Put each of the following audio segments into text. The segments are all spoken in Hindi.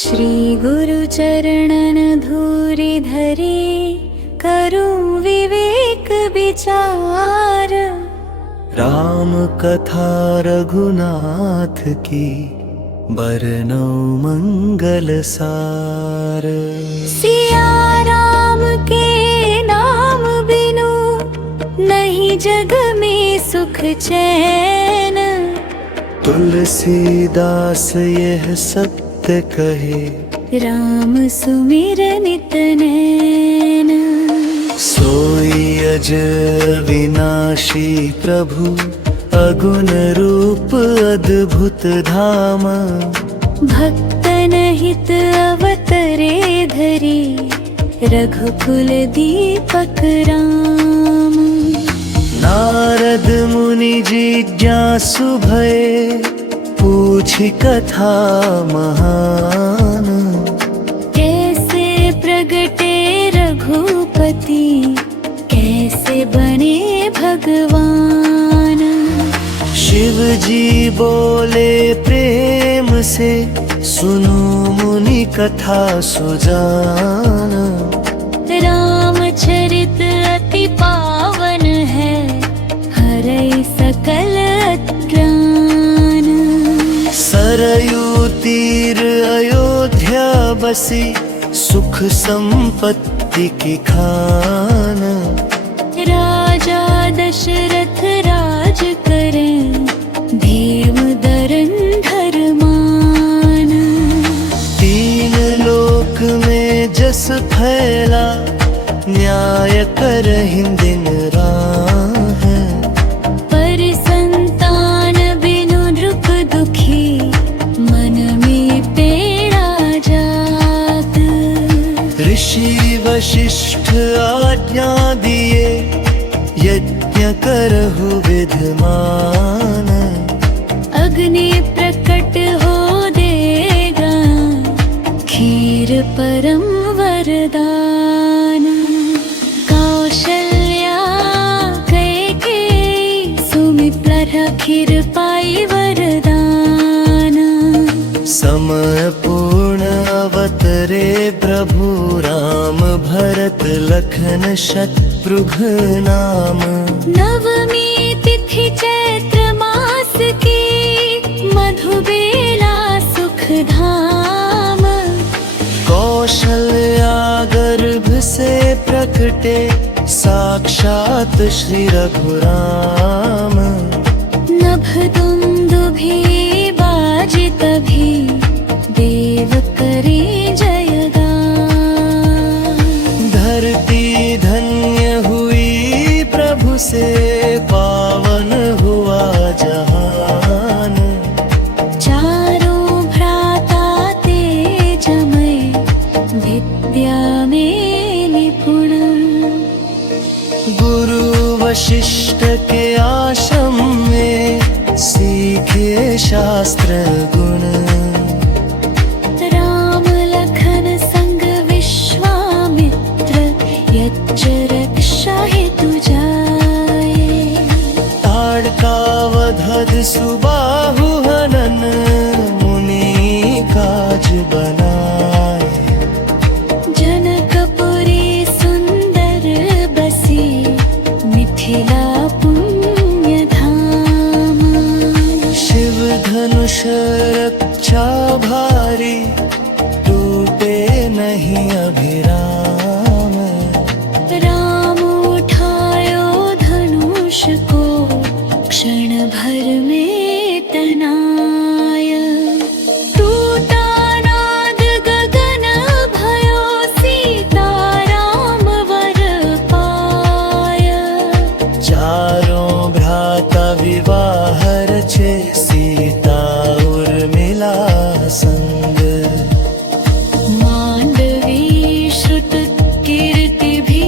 श्री गुरु चरणन धूरि धरे, करूं विवेक विचार। राम कथा रघुनाथ की, बरनौ मंगल सार। सिया राम के नाम बिनु, नहीं जग में सुख चैन। तुलसीदास यह सत्य कहे, राम सुमिर नित नैन। सोई अज विनाशी प्रभु, अगुण रूप अद्भुत धाम। भक्तन हित अवतरे धरी, रघुकुल दीपक राम। नारद मुनि जिज्ञासु भये, पूछि कथा महान। कैसे प्रगटे रघुपति, कैसे बने भगवान। शिव जी बोले प्रेम से, सुनो मुनि कथा सुजान। रामचरित अति पावन है, हरै सकल अज्ञान। सरयू तीर अयोध्या बसी, सुख संपत्ति की खान। राजा दशरथ राज करें, धीम धरंधर मान। तीन लोक में जस फैला, न्याय करहिं दिन राह। पर संतान बिनु नृप दुखी, मन में पीड़ा जात। ऋषि वशिष्ठ आज्ञा दिए, यज्ञ करहु विधमान। अग्नि प्रकट हो देगा, खीर परम वरदान। कौशल्या कैकेयी, सुमित्रा खीर पाई वरदान। समय पूर्ण अवतरे प्रभु राम, भरत लखन शत्रुघ्न नाम। नवमी तिथि चैत्र मास की, मधुबेला सुख धाम। कौशल्या गर्भ से प्रकटे, साक्षात श्री रघुराम। नभ दुंदुभि बाजि तभी, देव करे जयगान। धरती धन्य हुई प्रभु से, पावन हुआ जहान। चारों भ्राता तेजमय, विद्या में निपुण। गुरु वशिष्ठ के आश्रम में, सीखे शास्त्र गुण। राम लखन संग विश्वामित्र, यज्ञ रक्षा हेतु जाए। ताड़कावध सुबाहु हनन, मुनि काज बनाए। जनकपुरी सुंदर बसी, मिथिला पुण्य धाम। शिव धनुष रक्षा भारी, टूटे नहीं अभिराम। राम उठायो धनुष को, क्षण भर में तनाय। टूटा नाद गगन भयो, सीता राम वर पाय। चारों भ्राता विवाह रचे, सीता उर्मिला संग। मांडवी श्रुत कीर्ति भी,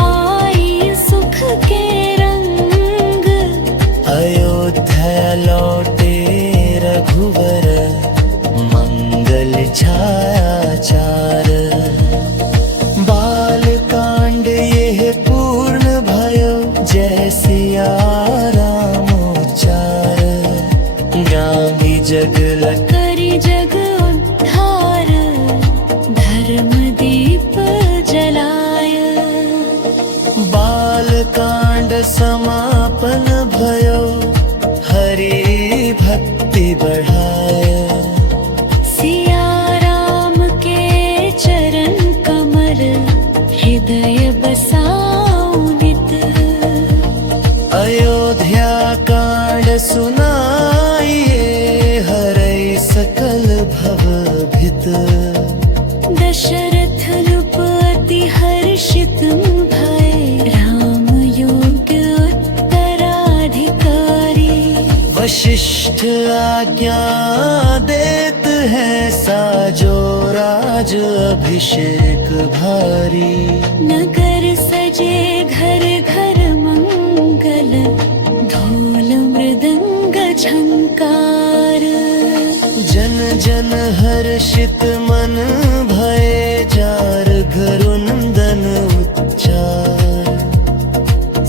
आई सुख के रंग। अयोध्या लौटे रघुवर, मंगल छाया चार। बाल कांड यह पूर्ण भयो, जय सिया राम उचार। ज्ञानी जग लख करि जग उद्धार, समापन भयो, हरि भक्ति बढ़ाय। सिया राम के चरण कमल, हृदय बसाऊं नित। अयोध्या कांड सुनाइए, हरै सकल भव भित। दशरथ नृप अति हर्षित भय, राम योग्य उत्तराधिकारी। वशिष्ठ आज्ञा देत है, साजो राज अभिषेक भारी। नगर सजे घर घर मंगल, ढोल मृदंग झंकार। जन जन हर्षित मन भये, जार घरु नंदन उच्चार।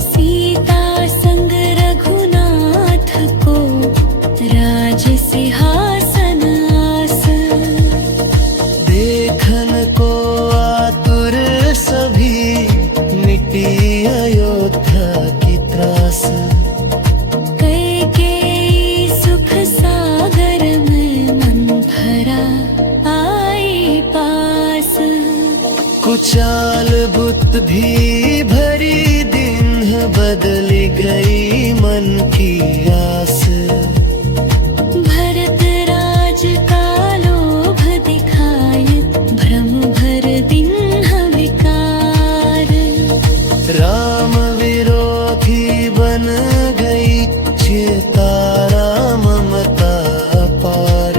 सीता संग रघुनाथ को, राज सिंहासन आसन। देखन को आतुर सभी, मिटी अयोध्या की त्रास। कैकेयी सुख सागर में, मन भरा आई पास। कुचाल बुत भी भरी, दिन बदली गई मन की आस। भरत राज का लोभ दिखाए, भ्रम भर दिन विकार। राम विरोधी बन गई, चितारा ममता अपार।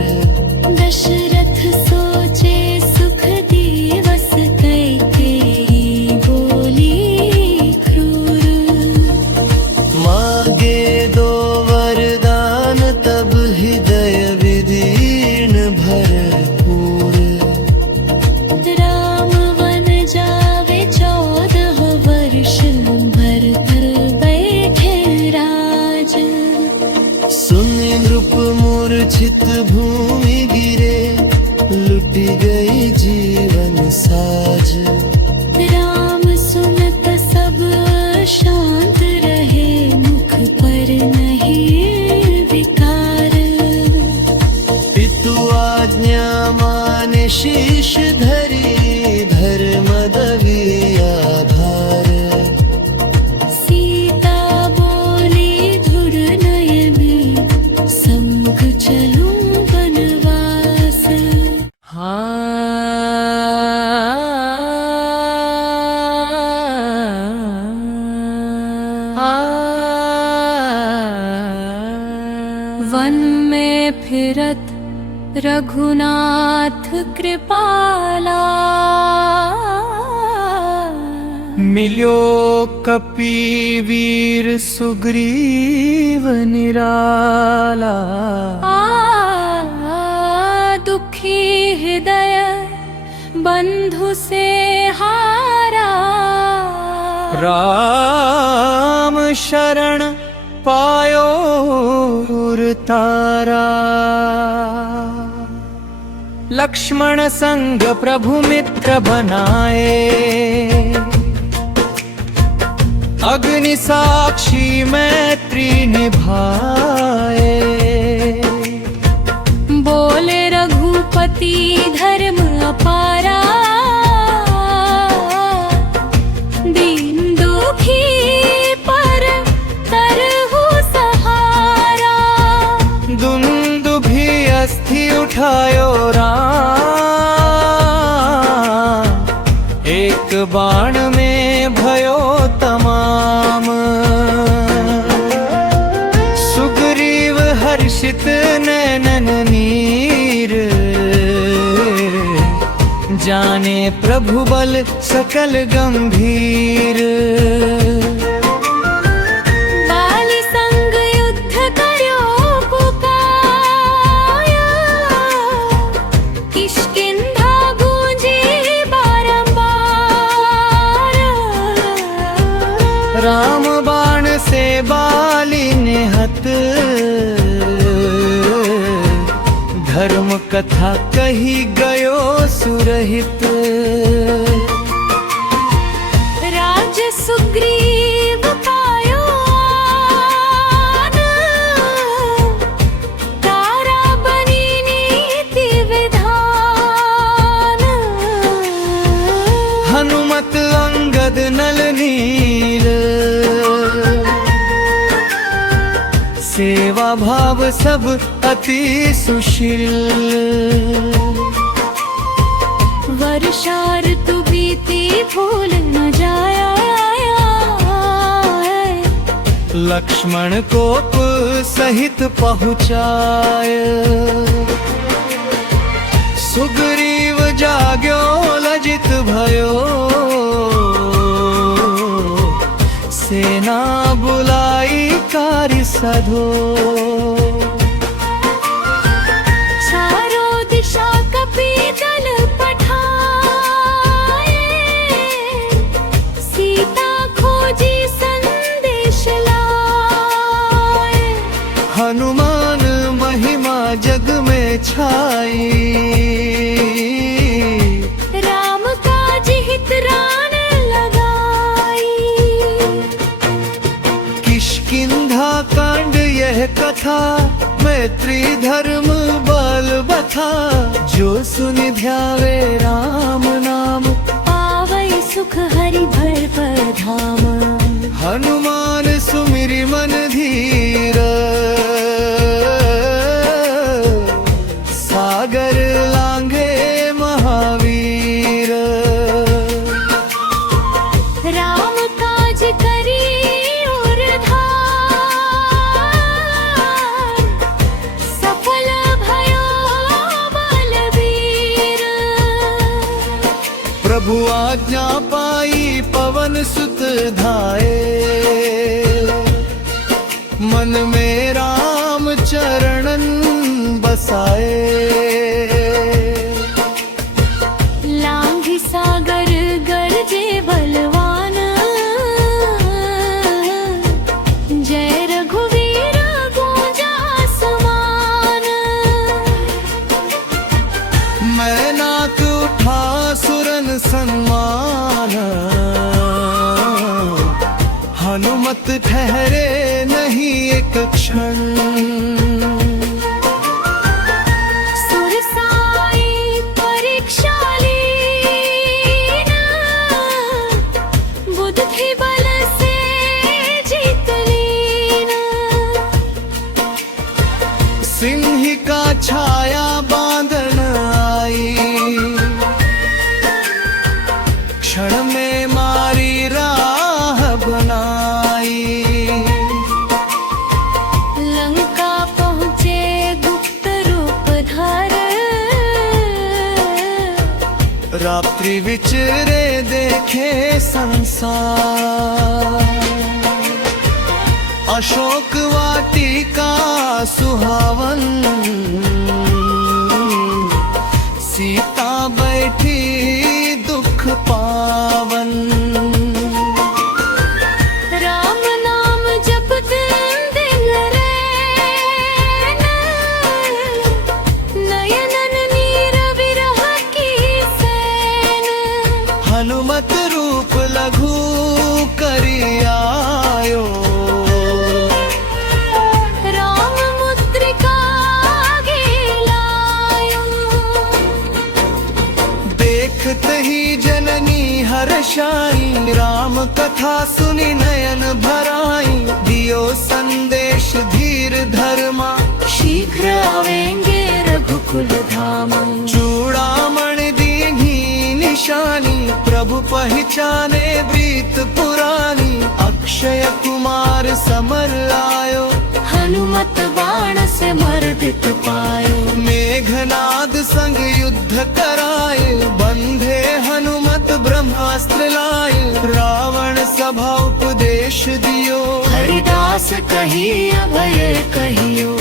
दशरथ सोचे सुख दिवस, कैकेयी बोली क्रूर। मांगे दो वरदान, तब हृदय विदीर्ण भरपूर। राम वन जावे 14 वर्ष, भरत बैठे राज। सुनि नृप मूर्छित भूमि गिरे, लुटी गई जीवन साज। राम सुनत सब शांत रहे, मुख पर नहीं विकार। पितु आज्ञा माने शीश धरी, धर्म दबी आधार। सीता बोली धुर नयनी, संग चलूं वनवास। वन में फिरत रघुनाथ कृपाला, मिल्यो कपि वीर सुग्रीव निराला। दुखी हृदय बंधु से हारा। राम शरण पायो तारा। लक्ष्मण संग प्रभु मित्र बनाए, अग्नि साक्षी मैत्री निभाए। बोले रघुपति धर्म अपारा, दीन दुखी पर तरहु सहारा। दुंदुभि अस्थि उठायो राम, एक बाण में भयो तमाम। सुग्रीव हर्षित नैनन नीर, जाने प्रभु बल सकल गंभीर। बाली संग युद्ध कर्यो पुकाया, किष्किंधा गूंजी बारंबार। राम बाण से बाली निहत, धर्म कथा कही गयो सुरहित। राज सुग्रीव पायो नील। सेवा भाव सब अति सुशील। वर्षा ऋतु बीती भूल न जाया। लक्ष्मण कोप सहित पहुँचाय। सुग्रीव जाग्यो लजित भयो। सेना बुलाई कार्य सधो। चारों दिशा कपि दल पठाए। सीता खोजी संदेश लाए। हनुमान महिमा जग में छाई। राम काज हित रान लगाई। किष्किंधा कांड यह कथा। मैत्री धर्म बल बथा। जो सुनि ध्यावे राम नाम। पावै सुख हरि भर धाम। हनुमान सुमिरि मन धीर। सागर लांघे महावीर। राम काज करी और धाम। सफल भयो बलबीर। प्रभु आज्ञा पाई पवन सुत धाये। मन में राम चरणन बसाए। लांघी सागर गरजे बलवान। जय रघुवीर गूंजा आसमान। मैनाक उठा सुरन सन्मान। हनुमत ठहरे नहीं एक क्षण। सुरसाई परीक्षा लीन। बुद्धि बल से जीत लीन। सिंह का छाया बांधन आई। क्षण में मारी राह बनाई। लंका पहुँचे गुप्त रूप धर। रात्रि विचरे देखे संसार। अशोक वाटिका सुहावन। सीता बैठी दुख पावन। राम नाम जपत दिन रैन। नयनन नीर विरह की सैन। हनुमत रूप लघु करी आयो। राम मुद्रिका लायो। देखत ही जननी हर्षाई। राम कथा सुनि नयन भराई। दियो संदेश धीर धर्मा। शीघ्र आवेंगे रघुकुल धाम। चूड़ामणि दीघी निशानी। प्रभु पहचाने प्रीत पुरानी। अक्षय कुमार समर आयो। हनुमत बाण से मर्दित पायो। मेघनाद संग युद्ध कराए। बंधे हनुमत ब्रह्मास्त्र लाए। रावण सभा उपदेश दियो। हरिदास कही अभय कहियो।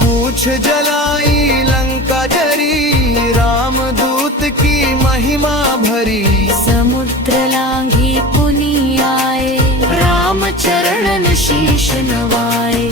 पूछ जलाई लंका जरी। राम दूत की महिमा भरी। समुद्र लांघी पुनि आए। राम चरणन शीश नवाए।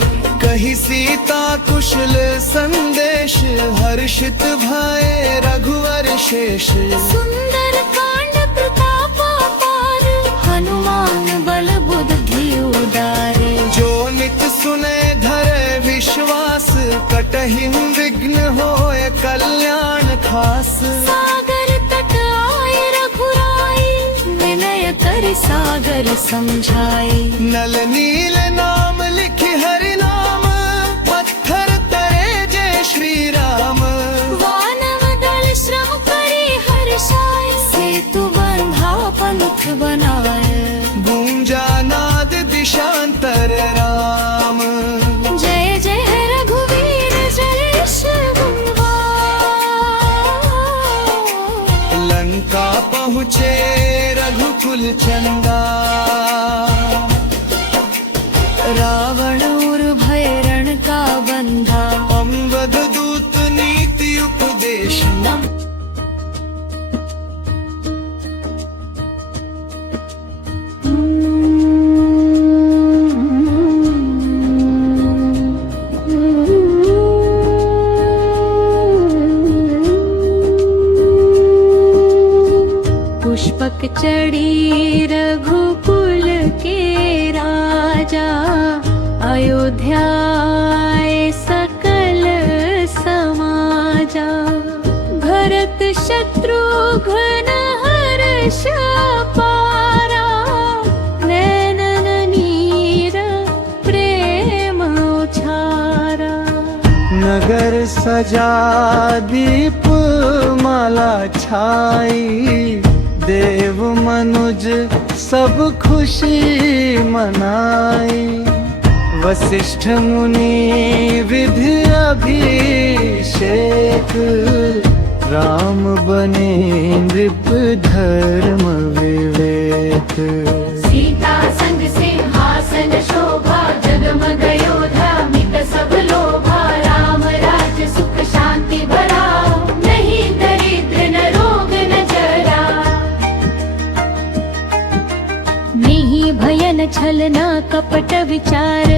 कही सीता कुशल संदेश। हर्षित भये रघुवर शेष। सुंदर कांड प्रताप अपार। हनुमान बल बुद्धि उदारे। जो नित सुने धरे विश्वास। कटहि विघ्न होय कल्याण खास। सागर तट आए रघुराई। विनय कर क्षीर सागर समझाए। नल नील नाम लिखि हरि नाम, पत्थर तरे जय श्री राम। वानव दल श्रम करे हर्षाय, सेतु बंधा पंथ बनाए। गूंजा नाद दिशांतर राम। जय जय रघुवीर जय गुणवान। लंका पहुँचे रघुकुल चंदा, रावण और भय रण का बंधा। अम्बद दूत नीति उपदेश। पुष्पक चढ़ी रघुकुल के राजा, अयोध्या आए सकल समाजा। भरत शत्रुघ्न हर्ष पारा, नैनन नीर प्रेम उछारा। नगर सजा दीप माला छाई, देव मनुज सब खुशी मनाई। वशिष्ठ मुनि विधि अभिषेक, राम बने नृप धर्म विवेक। सीता संग सिंहासन शोभा, जगमग अयोध्या मिट सब लोभा। राम राज्य सुख शांति भरा, नहीं दरिद्र न रोग न जरा। नहीं भय न छल न कपट विचार,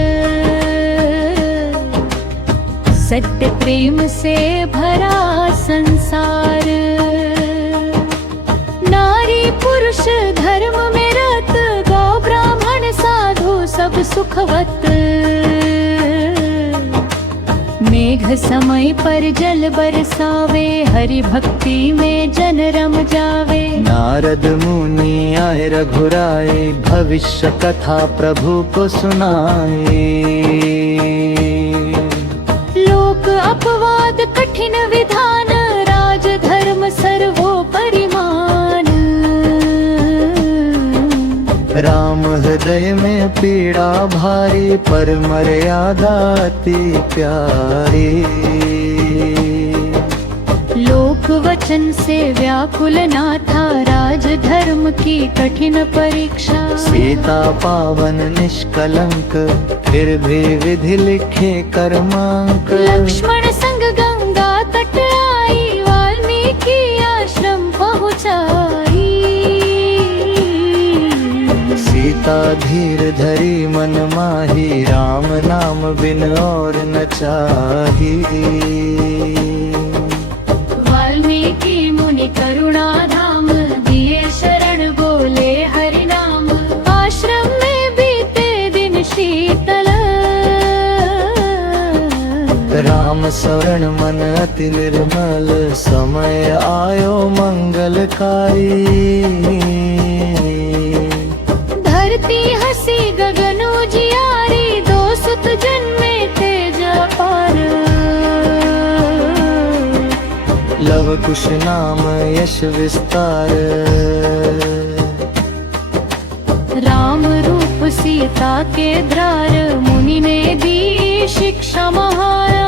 सत्य प्रेम से भरा संसार। नारी पुरुष धर्म में रत, गौ ब्राह्मण साधु सब सुखवत। मेघ समय पर जल बरसावे, हरि भक्ति में जन रम जावे। नारद मुनि आए रघुराए, भविष्य कथा प्रभु को सुनाए। लोक अपवाद कठिन विधान, राज धर्म सर्वोपरि मान। राम हृदय में पीड़ा भारी, पर मर्यादा अति प्यारी। लोक वचन से व्याकुल ना था, राज धर्म की कठिन परीक्षा। सीता पावन निष्कलंक, फिर भी विधि लिखे कर्मांक। लक्ष्मण संग गंगा तट आई, वाल्मीकि आश्रम पहुँचाई। सीता धीर धरी मन माही, राम नाम बिन और न चाही। वाल्मीकि मुनि करुणा धाम, दिए शरण बोले हरि नाम। आश्रम में बीते दिन शीतल, राम शरण मन अति निर्मल। समय आयो मंगलकारी, धरती हसी गगन उजियारी। दो सुत जन्मे तेज अपार, लव कुश नाम यश विस्तार। राम रूप सीता के द्वार, मुनि ने दी शिक्षा महाया।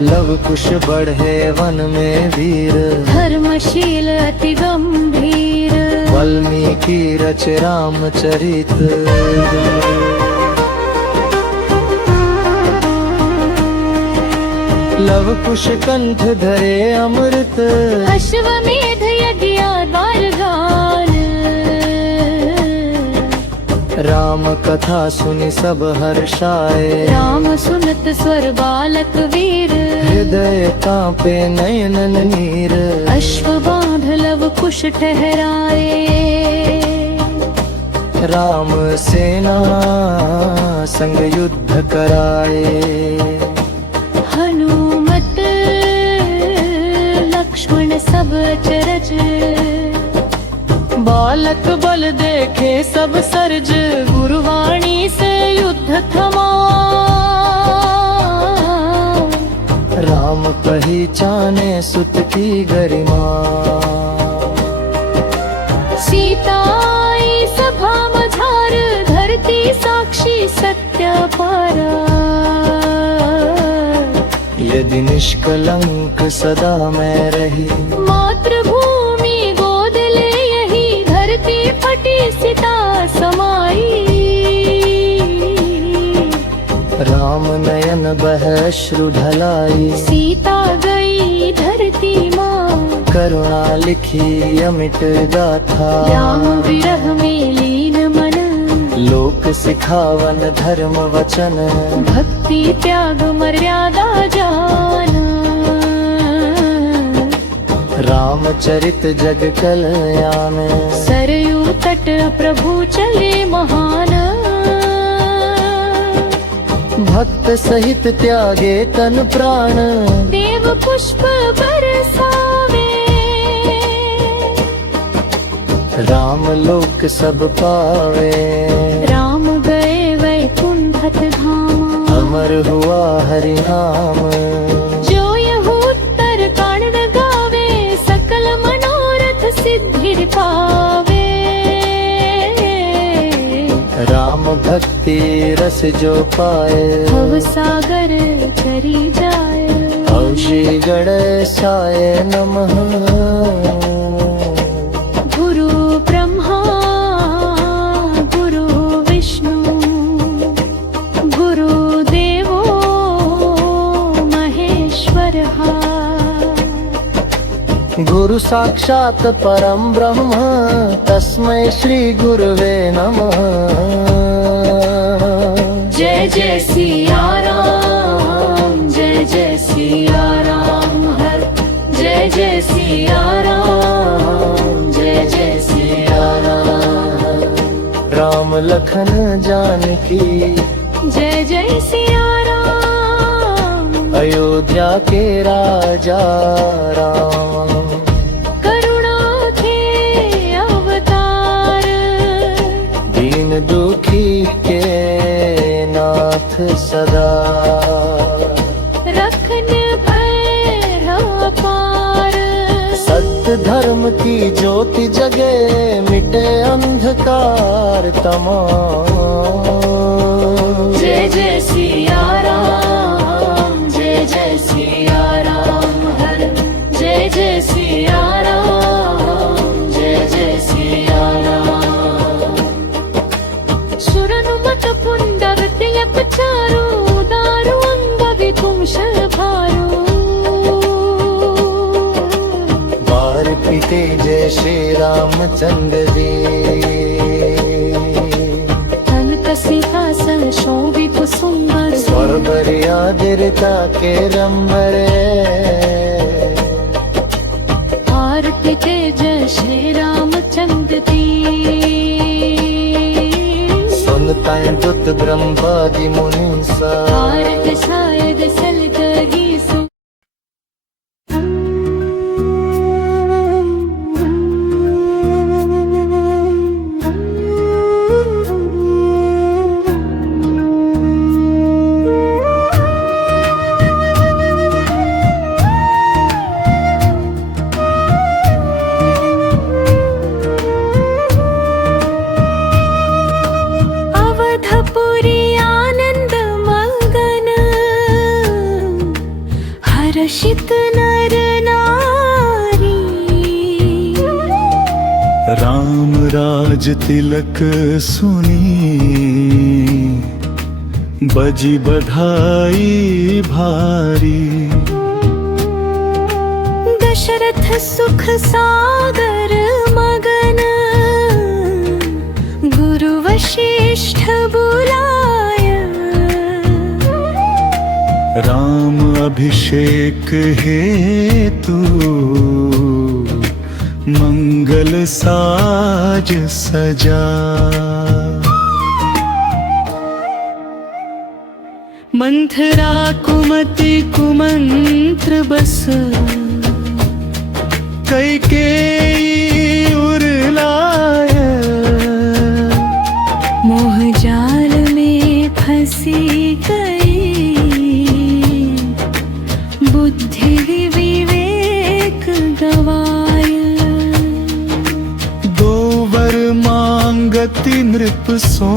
लव कुश बढ़े वन में वीर, धर्मशील अति गंभीर। वाल्मीकि रच रामचरित। लव कुश कंठ धरे अमृत, अश्वमेध यज्ञ द्वार गान। राम कथा सुनि सब हर्षाए, राम सुनत स्वर बालक वीर, हृदय कांपे नयन नीर, अश्व बांध लव कुश ठहराए, राम सेना संग युद्ध कराए, हनुमत लक्ष्मण सब अचरज, बालक बल देखे सब सर्ज, गुरुवाणी से युद्ध थमा। राम पहचाने सुत की गरिमा। सीता आई सभा मझार, धरती साक्षी सत्य पारा। यदि निष्कलंक सदा मैं रही, मातृभूमि गोद ले यही, धरती फटी सीता समाई। राम नयन बह अश्रु ढलाई, सीता गई धरती माँ। करुणा लिखी अमिट गाथा। राम विरह में लीन मन, लोक सिखावन धर्म वचन। भक्ति त्याग मर्यादा जाना। रामचरित जग कल्याण, सरयू तट प्रभु चले महान। भक्त सहित त्यागे तन प्राण। देव पुष्प बरसावे, राम लोक सब पावे। राम गए वैकुंठ धाम, अमर हुआ हरि नाम। जो यह उत्तर कांड गावे, सकल मनोरथ सिद्धि पावे। राम भक्ति रस जो पाए, भव सागर चरी जाए। औषि गणेशाय नमः। गुरु ब्रह्मा गुरु विष्णु, गुरु देवो महेश्वरः। गुरु साक्षात् परम ब्रह्म, तस्मै श्री गुरुवे नमः। जय जय सिया राम, जय जय सिया राम हर। जय जय सिया राम, जय जय सिया राम। राम लखन जानकी, जय जय सिया राम। अयोध्या के राजा राम। करुणा के अवतार, दीन दुखी के नाथ सदा। रखन भैरव पार। सत्य धर्म की ज्योति जगे, मिटे अंधकार तमाम। जय जय सिया राम, जय जय सिया राम हर। जय जय सिया राम, जय जय सिया राम। सुरनुमत पुंडवत्य पचारो, दारु अंग विपुंश भारो। बार पिते जय श्री रामचंद्र जी। तनक सिंहासन शोभित सुंदर, स्वरबरिया दिरता के रंबरे। आरती तेज श्री रामचंद्र की। सुनता दुत ब्रह्मादि मुनि सा। आरती शायद सलग गीसु। हर्षित नर नारी, राम राज तिलक सुनी, बजी बधाई भारी। दशरथ सुख सागर मगन, गुरु वशिष्ठ बुलाय। राम अभिषेक हेतु, मंगल साज सजा। मंथरा कुमति कुमंत्र बस, कैकेयी उर लाए। अति नृप सो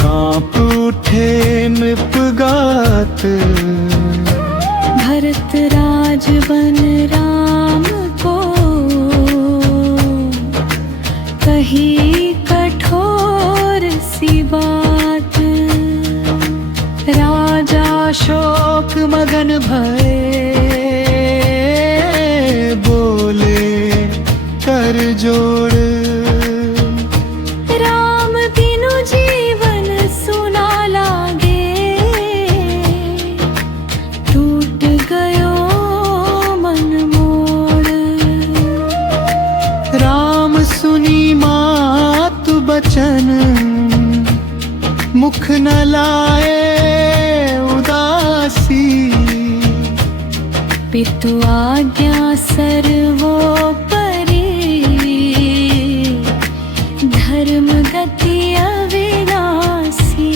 कांप उठे नृप गात। भरत राज बन राम को कही कठोर सी बात। राजा शोक मगन भये बोले कर जोड़। राम बिनु जीवन सुना लागे, टूट गयो मन मोड़। राम सुनी मातु बचन मुख न लाए उदासी। पितु आज्ञा सर्वोपरि, धर्म गति अविनाशी।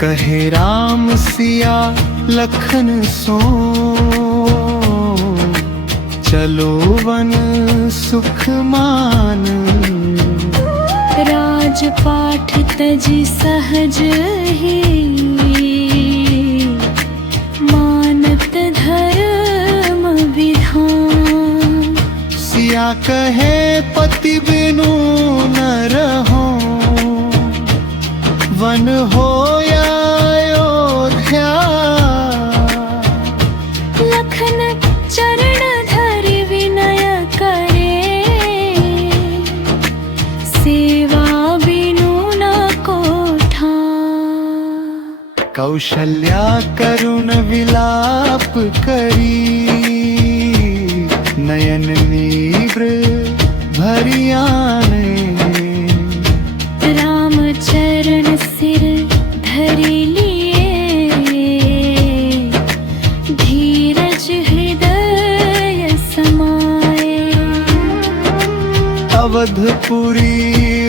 कहे राम सिया लखन सो चलो वन सुख मान। राजपाठ तजी सहज ही, मानत धर्म विधान। सिया कहे पति बिनु न रहो, वन हो या अयोध्या। लखन चरण धरि विनय करे, सेवा बिनु न कोठा। कौशल्या करुण विलाप करी, नयन नीव्र भरि आने। राम चरण सिर धरि लिए, धीरज हृदय समाए। अवधपुरी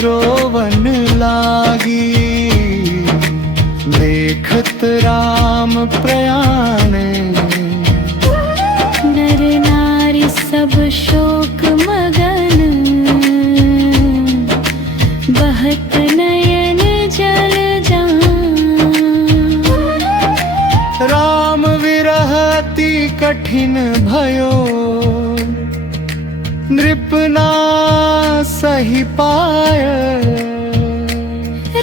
रोवन लागी, देखत राम प्रयाणे। नर नारी सब शोक मगन, बहत नयन जल जान। राम विरह अति कठिन भयो, नृप ना सही पाय।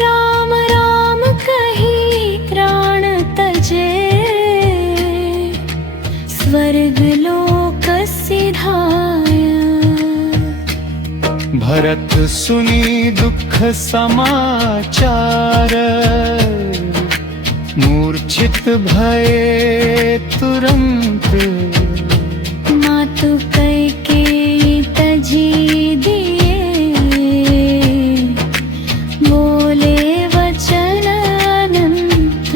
राम राम कही प्राण तजे, स्वर्ग लोक सिधाया। भरत सुनी दुख समाचार, मूर्छित भये तुरंत। मातु कैकेयी तजी दिए, बोले वचन अनंत।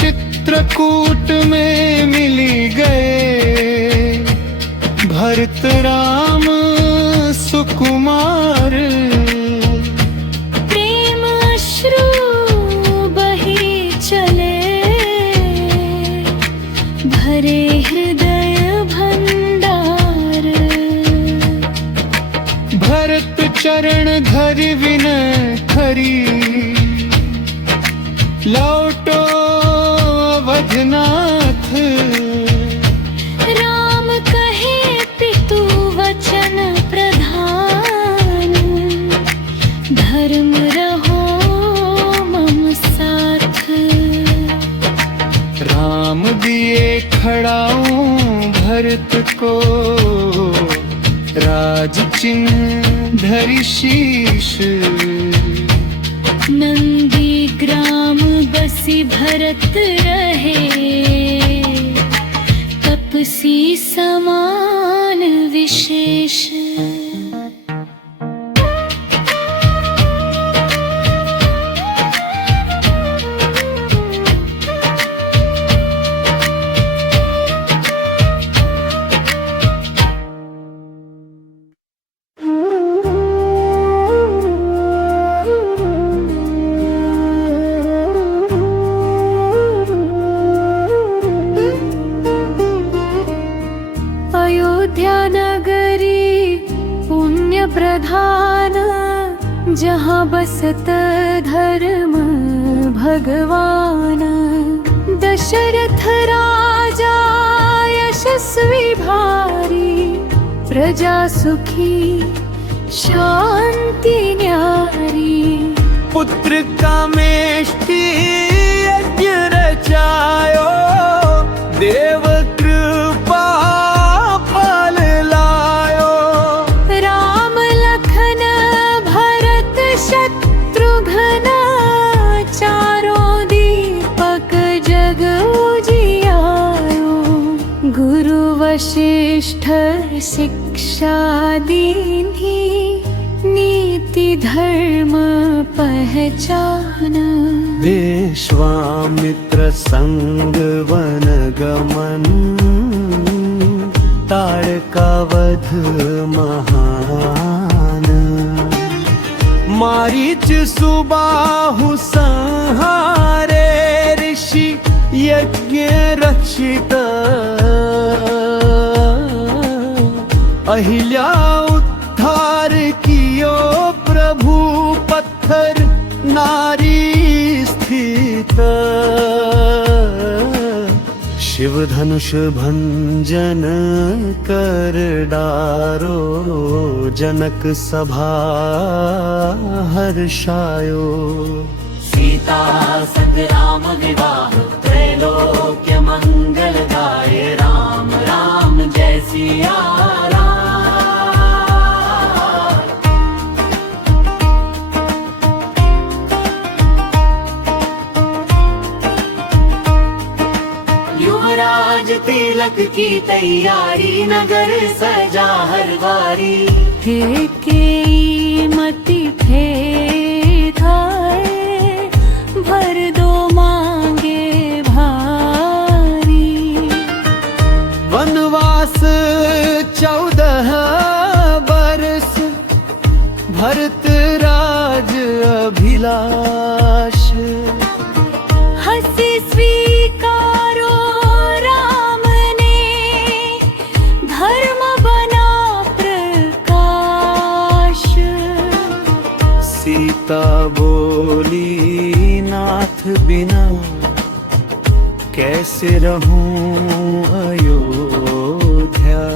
चित्रकूट में मिली गए, भरत राम सुकुमार। प्रेम अश्रु बही चले, भरे हृदय भंडार। भरत चरण धरि विनय करी, लौटो अवधनाथ। राम कहे पितु वचन प्रधान, धर्म रहो मम साथ। राम दिए खड़ाऊं भरत को, राज चिन्ह धरि शीश। नंदी ग्राम बसी भरत रहे, तपसी समान विशेष। प्रधान जहाँ बसत धर्म भगवान। दशरथ राजा यशस्वी भारी, प्रजा सुखी शांति न्यारी। पुत्र कामेष्टि यज्ञ रचायो, देव कृपा फल लायो। राम लखन भरत शत्रुघ्न, चारों दीपक जग उजियारो। गुरु वशिष्ठ शिक्षा दीन्ही, नीति धर्म पहचान। विश्वामित्र संग वन गमन, ताड़का वध महान। मारीच सुबाहु संहारे, ऋषि यज्ञ रक्षित। अहिल्या उद्धार कियो प्रभु, पत्थर नारी स्थित। शिव धनुष भंजन कर डारो, जनक सभा हर्षायो। सीता संग राम विवाह, त्रैलोक्य मंगल गाए। राम राम जय सिया राम। युवराज तिलक की तैयारी, नगर सजा हर बारी। हे के मति थे धाए, भर दो मांगे भारी। वनवास 14 बरस, भरत राज अभिलाष। हंसी स्वीकारो राम ने, धर्म बना प्रकाश। सीता बोली नाथ बिना, कैसे रहूं अयोध्या।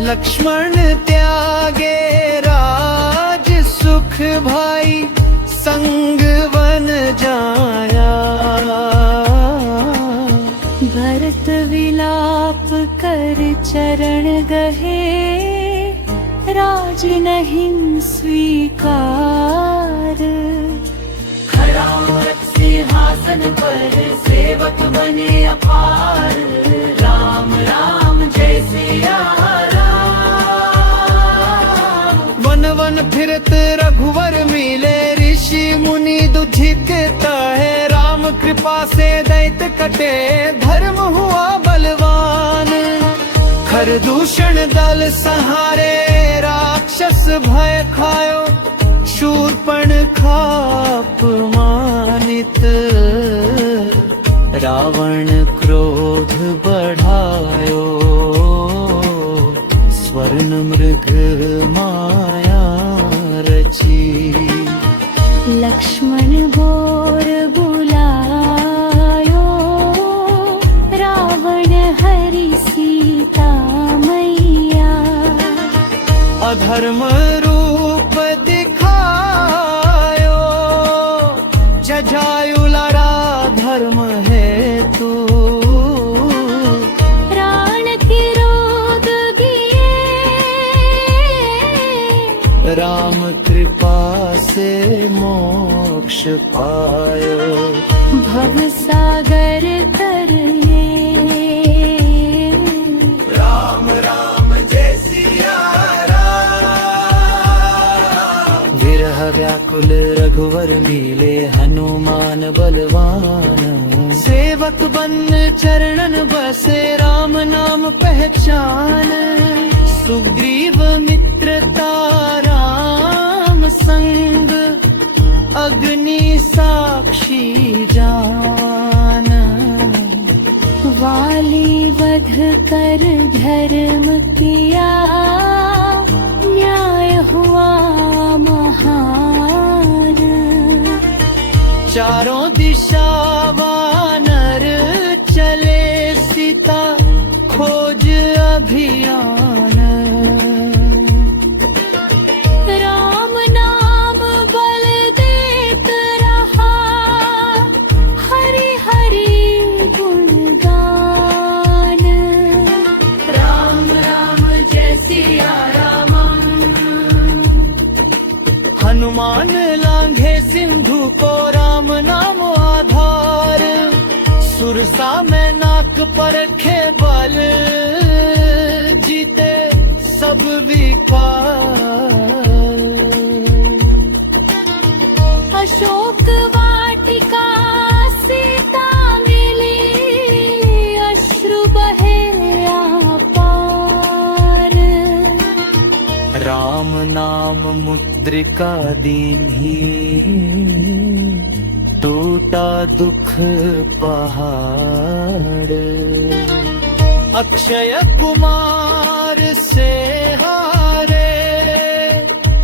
लक्ष्मण त्यागे राज सुख, भाई संग वन जाया। भरत विलाप कर चरण गहे, राज नहीं स्वीकार। खरा सिंहासन पर सेवक बने अपार। राम राम जय सिया राम। वन वन फिरत रघुवर मिले, ऋषि मुनि दुझिकता है। राम कृपा से दैत्य कटे, धर्म हुआ बलवान। खरदूषण दल सहारे, राक्षस भय खायो। शूर्पणखा अपमानित, रावण क्रोध बढ़ायो। स्वर्ण मृग माया रची, लक्ष्मण बोर बुलायो। रावण हरि सीता मैया। अधर्म रूप दिखायो, जजायु लड़ा धर्म है तू। प्राण की रोग दिए, राम कृपा से मोक्ष पायो। भव सागर तरले। राम राम जय सिया राम। विरह व्याकुल रघुवर मिले, हनुमान बलवान। सेवक बन चरणन बसे, राम नाम पहचान। सुग्रीव मित्रता राम संग, अग्नि साक्षी जान। वाली वध कर धर्म किया, न्याय हुआ महान। चारों दिशा वानर चले, सीता खोज अभियान। राम नाम बल देत रहा, हरि हरि गुणगान। राम राम जय सिया रामम। हनुमान लांघे सिंधु को राम नाम आधार, सुरसा में नाक परखे बल, जीते सब विकार। अशोक वाटिका सीता मिली, अश्रु बहे अपार। राम नाम मुद्रिका दीन्ही, टूटा दुख पहाड़। अक्षय कुमार से हारे,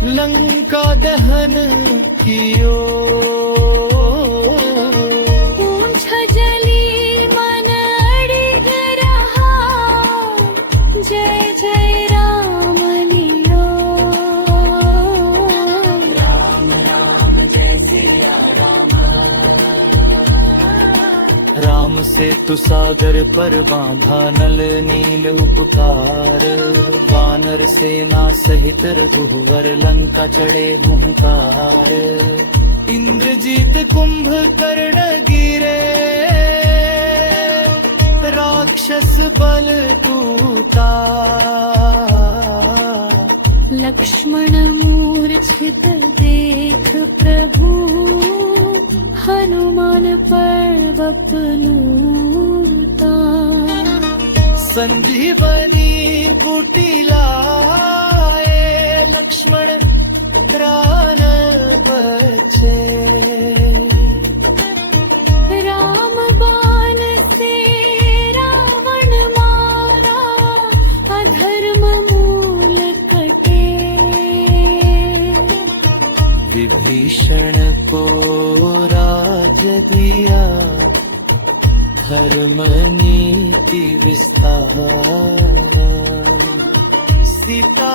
लंका दहन कियो। पूंछ जली मन अड़िग रहा, जय जय राम लियो। राम से तु सागर पर बांधा, नल नील उपकार। वानर सेना सहित रघुवर, लंका चढ़े हुंकार। इंद्रजीत कुंभकर्ण गिरे, राक्षस बल टूटा। लक्ष्मण मूर्छित देख प्रभु, हनुमान पर्वत लूटा। संजीवनी बूटी लाए, लक्ष्मण प्राण बचे। राम बाण से रावण मारा, अधर्म मूल कटे। विभीषण को राज दिया, धर्म नीति विस्तार। सीता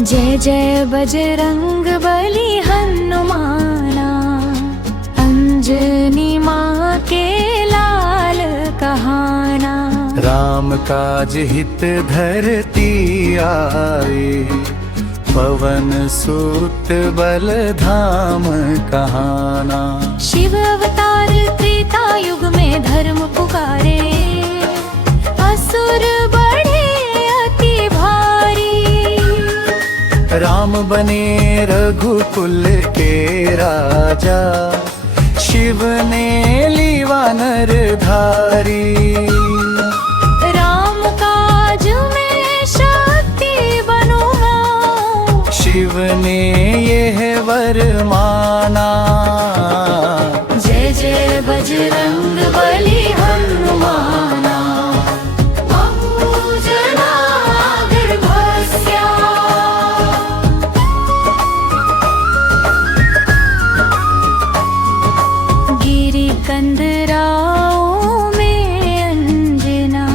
जय जय बजरंग बली हनुमाना, अंजनी माँ के लाल कहाना। राम काज हित धरती आए, पवन सुत बल धाम कहाना। शिव अवतार त्रेता युग में धर्म पुकारे, असुर बढ़े अति भारी। राम बने रघुकुल के राजा, शिव ने ली वानर धारी। राम काज में शक्ति बनूंगा, शिव ने यह वर माना। जय जय बजरंग बली हनुमाना, अंबुजनागर भस्या। गिरि कंदराओं में अंजना,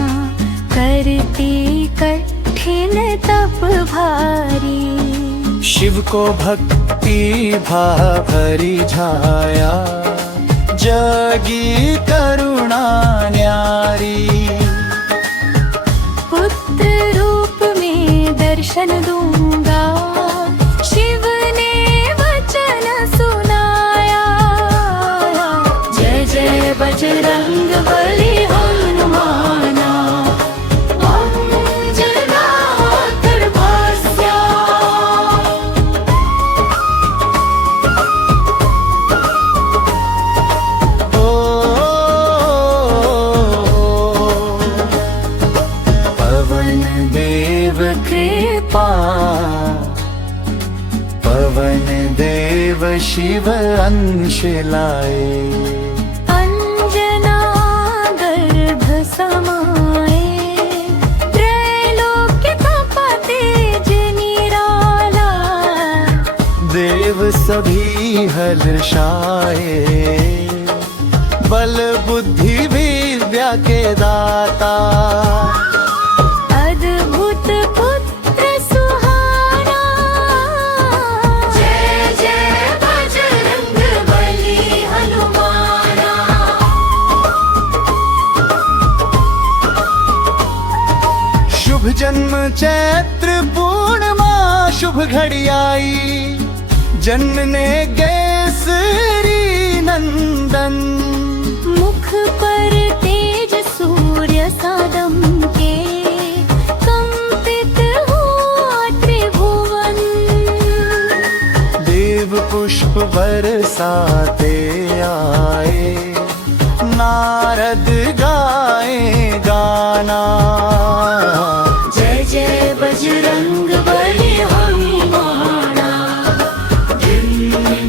करती कठिन तप भारी। शिव को भक्ति भाभरी झाया, जगी करुणा न्यारी। पुत्र रूप में दर्शन दूंगा, शिव ने वचन सुनाया। जय जय बजरंग बली हनुमाना, अंजनागर भस्या। पवन देव कृपा, पवन देव देव शिव अंश लाए। अंजना गर्भ समाए, त्रैलोक्य तप तेज निराला। देव सभी हर्षाए, बल बुद्धि विद्या के दाता। अद्भुत पुत्र सुहाना, जय जय बजरंग बली हनुमाना। शुभ जन्म चैत्र पूर्णिमा शुभ घड़ी आई, जन्मने गए श्री नंदन। मुख पर तेज सूर्य सादम के, कंपित हुआ त्रिभुवन। देव पुष्प बरसाते आए, नारद गाए गाना। जय जय बजरंग बली हनुमाना, दिन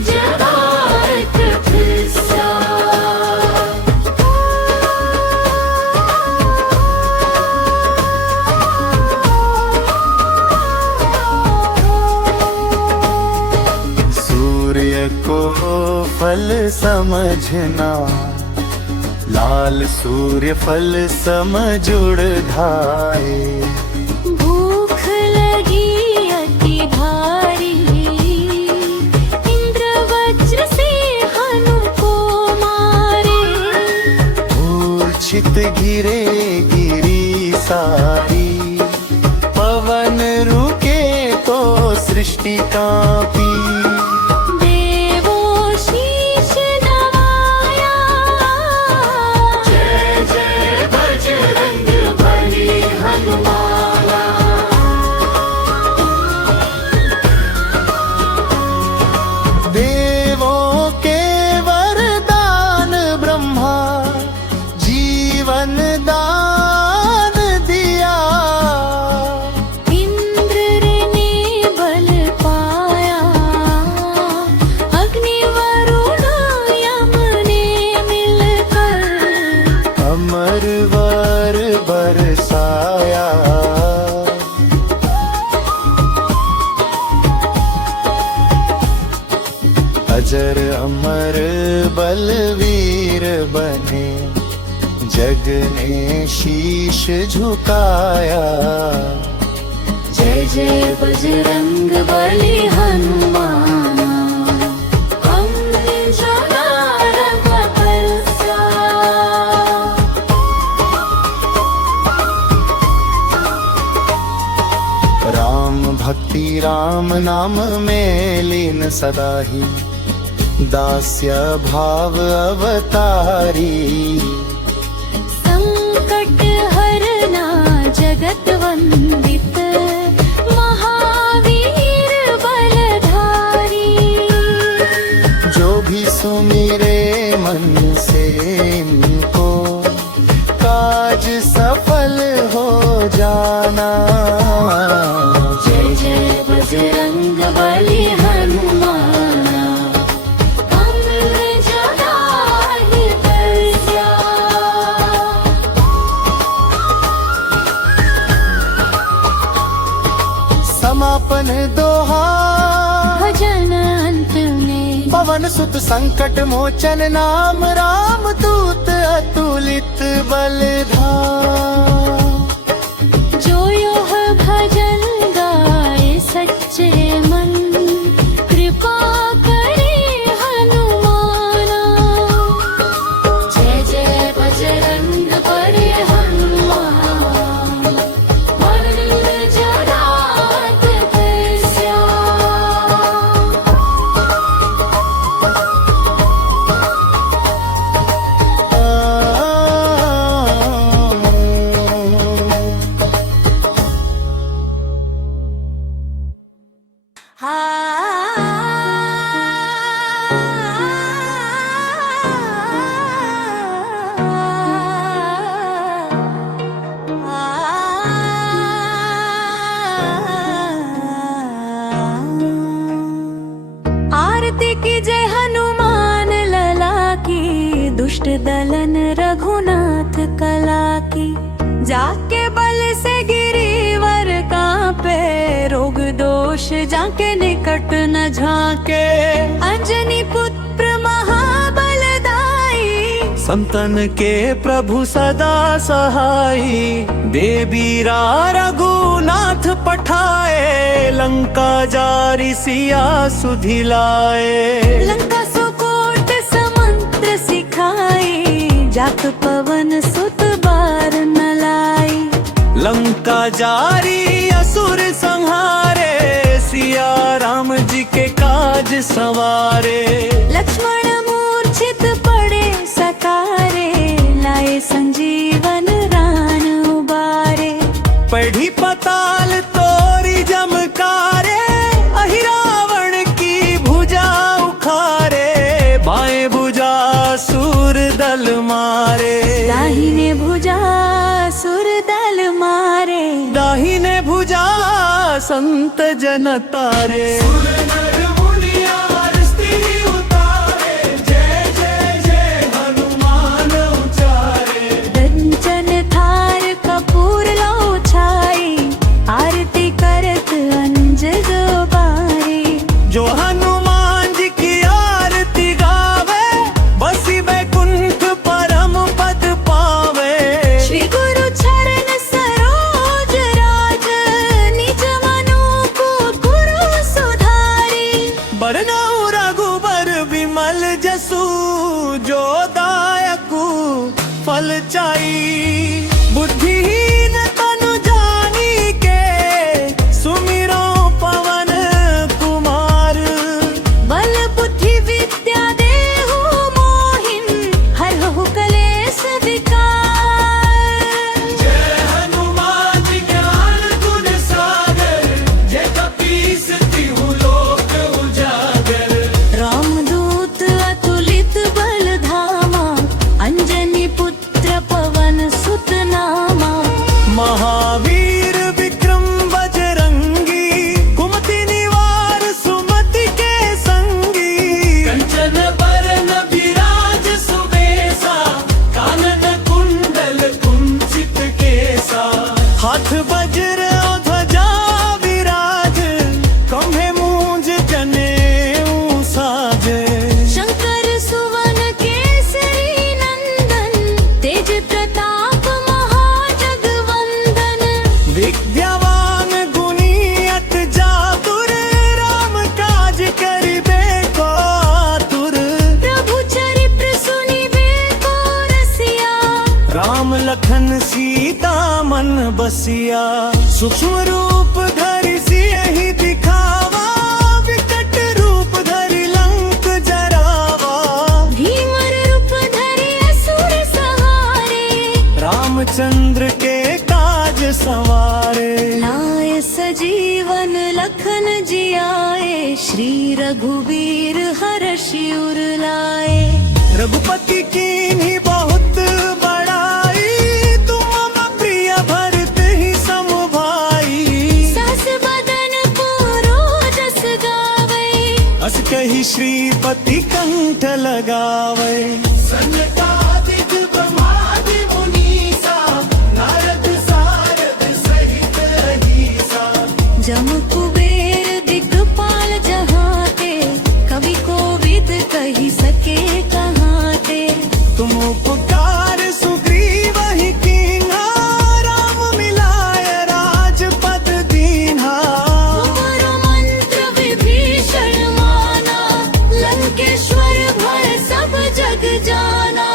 जगात फिसा। सूर्य को फल समझना, लाल सूर्य फल समझुड़ धाए। भूख लगी अति भारी, इंद्र वज्र से हनु को मारे। मूर्छित गिरे गिरी सारी, पवन रुके तो सृष्टि कांपी। देवों शीश नवाया, जय जय बजरंग बली हनुमाना। देवों के वरदान ब्रह्मा, जीवन दान दिया। इंद्र ने बल पाया, अग्नि वरुण यम ने मिलकर। अमर वर बरसाया, अजर अमर बलवीर बने, जग ने शीश झुकाया। जय जय बजरंग बली हनुमाना, अंजना रंग बरसा। राम भक्ति राम नाम में लीन सदा ही, दास्य भाव अवतारी। संकट हरना जगत वंदित, महावीर बलधारी। जो भी सुमिरे मन से इनको, काज सफल हो जाना। जय जय बजरंग बली हनुमाना, अंजना ही बरसा। समापन दोहा भजन अंत में, पवन सुत संकट मोचन नाम, राम दूत अतुलित बलधाम। जो यह भजन गाए सच्चे मन, कृपा करे हनुमाना। जय जय बजरंग बली हनुमान, मन जगात फिसा। जाके बल से गिरीवर कांपे, रोग दोष जाके निकट न झाके। अंजनी पुत्र महाबलदाई, संतन के प्रभु सदा सहाई। देवीरा रघुनाथ पठाए, लंका जारी सिया सुधिलाए। लंका सुकोट समुद्र सिखाई, जात पवन सुत बार न लाई। लंका जारी असुर संहारे, सिया राम जी के काज सवारे। लक्ष्मण मूर्छित पड़े सकारे, लाए संजीवन रान उबारे। पढ़ी पताल तोरी जमकारे, अहिरावण की भुजा उखारे। बाएं भुजा सूर दल मारे, दाहिने भुजा सुर दल मारे। दाहिने भुजा संत जन तारे। दंचन थार कपूर लो छाई, आरती करत अंजद बारी। जो हनुमान जी की आरती गावे, बसी बैकुंठ परम पद पावे। श्री गुरु चरण सरोज राज, निज मनु को गुरु सुधारी। बरनउँ रघुबर विमल जसु, जो दायकु फल चाई। बुद्धिहीन तनु जानी के, सुमिरो पवन कुमार। बल बुद्धि विद्या देहु मोहिन, हरहु कलेश विकार। हनुमान ज्ञान गुण सागर, जय कपीस तिहु लोक उजागर। रामदूत अतुलित बल धामा, अंजनी पुत्र पवन सुत नामा। महावीर विक्रम बजरंगी, कुमति निवार सुमति के संगी। कंचन बरन विराज सुबेसा, कानन कुंडल कुंचित केसा। हाथ वज्र और ध्वजा विराज, खंभे मूंज जनेऊ साज। शंकर सुवन केसरी नंदन, तेज प्रताप महाजगवंदन। विद्यावान गुणी अति चातुर, राम काज करिबे को आतुर। प्रभु चरित्र सुनिबे को रसिया, राम लखन सीता मन बसिया। सूक्ष्म रूप धरि सियहि दिखावा, विकट रूप धरि लंक जरावा। भीमर रूप धरि असुर सहारे, रामचंद्र के काज सवारे। लाए सजीवन लखन जियाए, श्री रघुवीर हर्षि उर लाए। रघुपति कीन्ही बहुत बड़ाई, तुम मम प्रिय भरत ही सम भाई। सास बदन पूरो जस गावे, अस कही श्रीपति कंठ लगावे। सनकादिक ब्रह्मादि मुनीसा, नारद सारद सहित अहीसा। जम कुबेर दिक्पाल जहाते, कवि कोविद कही सके कहाते। तुम उपकार सुग्रीव ही कीन्हा, राम मिलाय राजपद दीन्हा। तुमरो मंत्र विभीषण माना, लंकेश्वर भय सब जग जाना।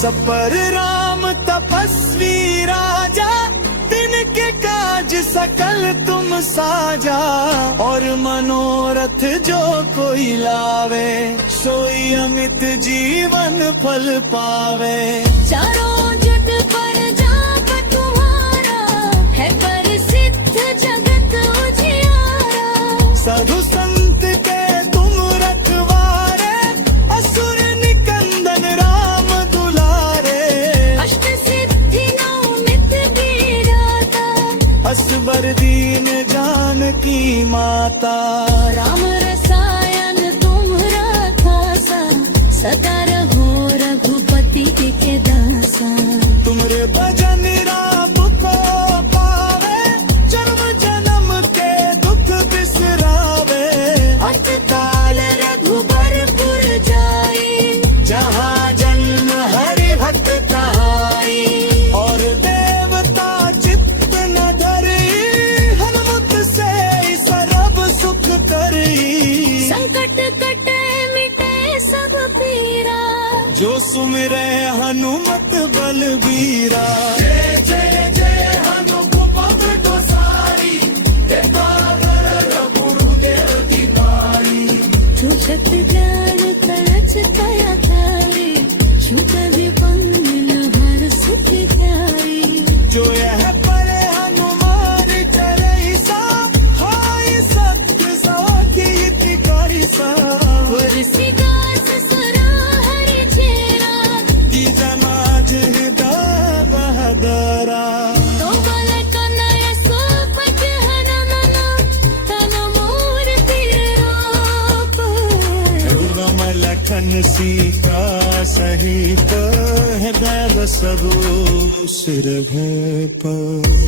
सपर राम तपस्वी राजा, तिनके काज सकल तुम साजा। और मनोरथ जो कोई लावे, सोई अमित जीवन फल पावे। चारों जग पर जाप तुम्हारा, है प्रसिद्ध जगत उजियारा। साधु संत के तुम रखवारे, असुर निकंदन राम दुलारे। अष्ट सिद्धि नौमित की दाता, असबर दीन जानकी माता। राम रसायन तुमरा खासा, सदा रहो रघुपति के दासा। तुमरे भजन राम को पावे, जन्म जन्म के दुख बिसरावे। अतकाल रघुबरपुर जाई, जहाँ जन्म हरि भक्त कहाई। और देवता चित्त न धरी, हनुमत से सर्व सुख करी। संकट कटे मिटे सब पीरा, जो सुमिरे हनुमत बलबीरा। जय जय जय हनुमत गोसाई, हे पावन रघुदेव की बारी। छूटत ज्ञान कलच कया थारी, छूट विपन्न हर सुख ख्यारी। जो यह परे हनुमान चरैसा, हाय सत्य साखी कारी सा। तुलसीदास ससुरा हरि चेरा, की जमाज हृदय बहदरा। तो बल कनय सोपत हनुमना, तन मूर्ति रूप। राम लखन सीता सहित, हृदय बसहु सिर पर।